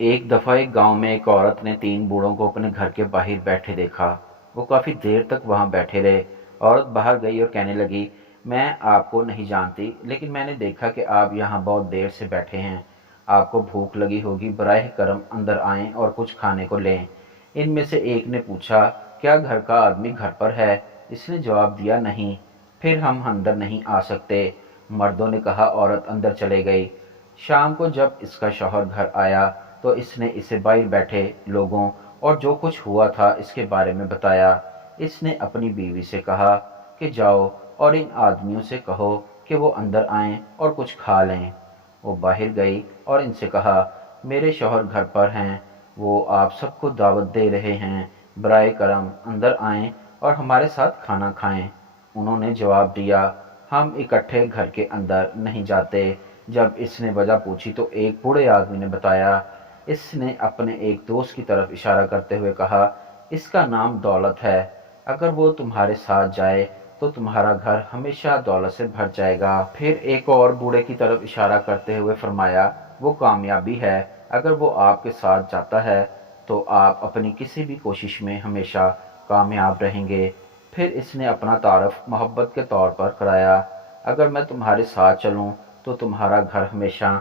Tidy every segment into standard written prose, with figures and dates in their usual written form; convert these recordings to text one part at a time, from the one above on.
एक दफ़ा एक गांव में एक औरत ने 3 बूढ़ों को अपने घर के बाहर बैठे देखा। वो काफ़ी देर तक वहां बैठे रहे। औरत बाहर गई और कहने लगी, मैं आपको नहीं जानती, लेकिन मैंने देखा कि आप यहाँ बहुत देर से बैठे हैं। आपको भूख लगी होगी, बराह करम अंदर आएं और कुछ खाने को लें। इनमें से एक ने पूछा, क्या घर का आदमी घर पर है? इसने जवाब दिया, नहीं। फिर हम अंदर नहीं आ सकते। मर्दों ने कहा। औरत अंदर चले गई। शाम को जब इसका शौहर घर आया तो इसने इसे बाहर बैठे लोगों और जो कुछ हुआ था इसके बारे में बताया। इसने अपनी बीवी से कहा कि जाओ और इन आदमियों से कहो कि वो अंदर आएं और कुछ खा लें। वो बाहर गई और इनसे कहा, मेरे शौहर घर पर हैं, वो आप सबको दावत दे रहे हैं, बराए करम अंदर आएं और हमारे साथ खाना खाएं। उन्होंने जवाब दिया, हम इकट्ठे घर के अंदर नहीं जाते। जब इसने वजह पूछी तो एक बूढ़े आदमी ने बताया। इसने अपने एक दोस्त की तरफ इशारा करते हुए कहा, इसका नाम दौलत है। अगर वो तुम्हारे साथ जाए तो तुम्हारा घर हमेशा दौलत से भर जाएगा। फिर एक और बूढ़े की तरफ इशारा करते हुए फरमाया, वो कामयाबी है। अगर वो आपके साथ जाता है तो आप अपनी किसी भी कोशिश में हमेशा कामयाब रहेंगे। फिर इसने अपना तारफ मोहब्बत के तौर पर कराया, अगर मैं तुम्हारे साथ चलूं तो तुम्हारा घर हमेशा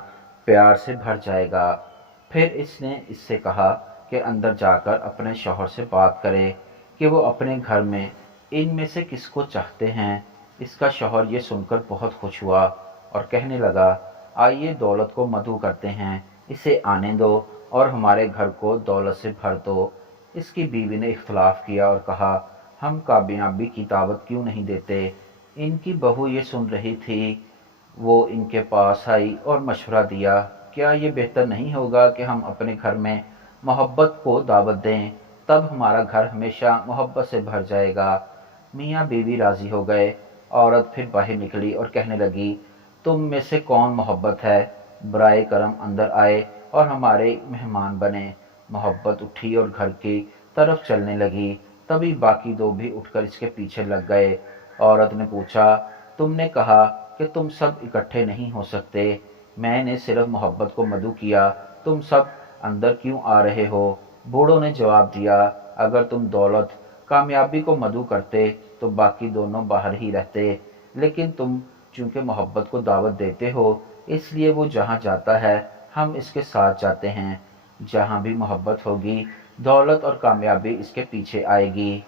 प्यार से भर जाएगा। फिर इसने इससे कहा कि अंदर जाकर अपने शौहर से बात करे कि वो अपने घर में इनमें से किसको चाहते हैं। इसका शौहर ये सुनकर बहुत खुश हुआ और कहने लगा, आइए दौलत को मधु करते हैं, इसे आने दो और हमारे घर को दौलत से भर दो। इसकी बीवी ने इख्तलाफ किया और कहा, हम कामयाबी की दावत क्यों नहीं देते? इनकी बहू ये सुन रही थी। वो इनके पास आई और मशवरा दिया, क्या ये बेहतर नहीं होगा कि हम अपने घर में मोहब्बत को दावत दें, तब हमारा घर हमेशा मोहब्बत से भर जाएगा। मियाँ बीवी राज़ी हो गए। औरत फिर बाहर निकली और कहने लगी, तुम में से कौन मोहब्बत है? बराए करम अंदर आए और हमारे मेहमान बने। मोहब्बत उठी और घर की तरफ चलने लगी। तभी बाकी दो भी उठकर इसके पीछे लग गए। औरत ने पूछा, तुमने कहा कि तुम सब इकट्ठे नहीं हो सकते, मैंने सिर्फ मोहब्बत को मधु किया, तुम सब अंदर क्यों आ रहे हो? बूढ़ों ने जवाब दिया, अगर तुम दौलत कामयाबी को मधु करते तो बाकी दोनों बाहर ही रहते, लेकिन तुम चूंकि मोहब्बत को दावत देते हो, इसलिए वो जहाँ जाता है हम इसके साथ जाते हैं। जहाँ भी मोहब्बत होगी, दौलत और कामयाबी इसके पीछे आएगी।